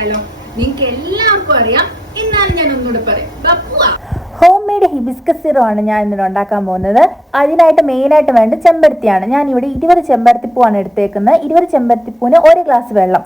പറയാലോ, നിങ്ങൾക്ക് എല്ലാവർക്കും അറിയാം, എന്നാലും ഞാൻ ഒന്നുകൂടെ പറയാം. ഹോം മെയ്ഡ് ഹിബിസ്കസ് സിറം ആണ് ഞാൻ ഇന്ന് ഉണ്ടാക്കാൻ പോകുന്നത്. അതിനായിട്ട് മെയിനായിട്ട് വേണ്ട ചെമ്പരത്തിയാണ്. ഞാൻ ഇവിടെ 20 ചെമ്പരത്തിപ്പൂവാണ് എടുത്തേക്കുന്നത്. 20 ചെമ്പരത്തിപ്പൂവിന് 1 ഗ്ലാസ് വെള്ളം,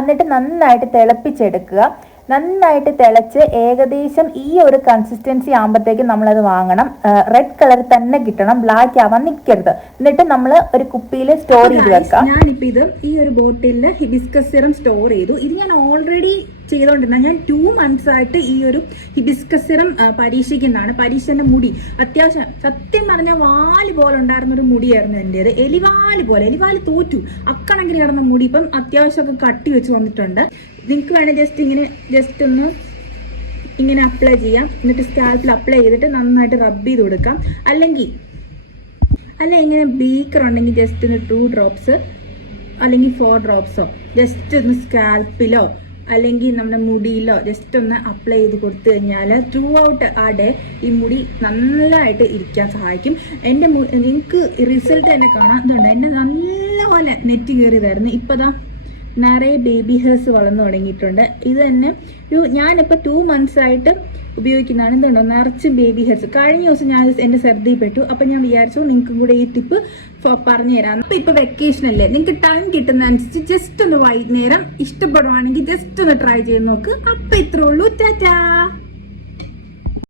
എന്നിട്ട് നന്നായിട്ട് തിളപ്പിച്ചെടുക്കുക. നന്നായിട്ട് തിളച്ച് ഏകദേശം ഈ ഒരു കൺസിസ്റ്റൻസി ആകുമ്പോഴത്തേക്കും നമ്മളത് വാങ്ങണം. റെഡ് കളർ തന്നെ കിട്ടണം, ബ്ലാക്ക് ആവാൻ നിൽക്കരുത്. എന്നിട്ട് നമ്മൾ ഒരു കുപ്പിയിൽ സ്റ്റോർ ചെയ്ത് വെക്കാം. ഞാനിപ്പോൾ ഇത് ഈ ഒരു ബോട്ടിലിൽ ഹിബിസ്കസ് സിറം സ്റ്റോർ ചെയ്തു. ഇത് ഞാൻ ഓൾറെഡി ചെയ്തുകൊണ്ടിരുന്ന, ഞാൻ 2 months ആയിട്ട് ഈ ഒരു ഹിബിസ്കസ് സിറം പരീക്ഷിക്കുന്നതാണ്. പരീക്ഷന്റെ മുടി അത്യാവശ്യം സത്യം പറഞ്ഞാൽ വാല് പോലെ ഉണ്ടായിരുന്ന ഒരു മുടിയായിരുന്നു എന്റേത്. എലിവാല് തോറ്റു, അക്കണക്കിന് കിടന്ന മുടി ഇപ്പം അത്യാവശ്യമൊക്കെ കട്ടി വെച്ച് വന്നിട്ടുണ്ട്. നിങ്ങൾക്ക് വേണേൽ ജസ്റ്റ് ഒന്ന് ഇങ്ങനെ അപ്ലൈ ചെയ്യാം. എന്നിട്ട് സ്കാൽപ്പിൽ അപ്ലൈ ചെയ്തിട്ട് നന്നായിട്ട് റബ്ബ് ചെയ്ത് കൊടുക്കാം. അല്ലെങ്കിൽ ഇങ്ങനെ ബീക്കർ ഉണ്ടെങ്കിൽ ജസ്റ്റ് ഒന്ന് 2 drops അല്ലെങ്കിൽ 4 drops ജസ്റ്റ് ഒന്ന് സ്കാൽപ്പിലോ അല്ലെങ്കിൽ നമ്മുടെ മുടിയിലോ ജസ്റ്റ് ഒന്ന് അപ്ലൈ ചെയ്ത് കൊടുത്തു കഴിഞ്ഞാൽ ത്രൂ ഔട്ട് ആ ഡേ ഈ മുടി നല്ലതായിട്ട് ഇരിക്കാൻ സഹായിക്കും. എൻ്റെ നിങ്ങൾക്ക് റിസൾട്ട് തന്നെ കാണാം. ഇതുണ്ട്, എന്നെ നല്ലപോലെ നെറ്റ് കയറിയതായിരുന്നു. ഇപ്പോൾ ദാ നിറയെ ബേബി ഹെയർസ് വളർന്നു തുടങ്ങിയിട്ടുണ്ട്. ഇത് തന്നെ ഞാനിപ്പോൾ 2 months ആയിട്ട് ഉപയോഗിക്കുന്നതാണ്. എന്തുണ്ടോ നിറച്ച് ബേബി ഹെയർസ്. കഴിഞ്ഞ ദിവസം ഞാൻ എൻ്റെ ശ്രദ്ധയിൽപ്പെട്ടു. അപ്പം ഞാൻ വിചാരിച്ചു നിങ്ങൾക്കും കൂടെ ഈ ടിപ്പ് പറഞ്ഞു തരാം. അപ്പം ഇപ്പോൾ വെക്കേഷൻ അല്ലേ, നിങ്ങൾക്ക് ടൈം കിട്ടുന്ന അനുസരിച്ച് ജസ്റ്റ് ഒന്ന് വൈകുന്നേരം ഇഷ്ടപ്പെടുവാണെങ്കിൽ ജസ്റ്റ് ഒന്ന് ട്രൈ ചെയ്ത് നോക്ക്. അപ്പം ഇത്രേ ഉള്ളൂ. ടാറ്റാ.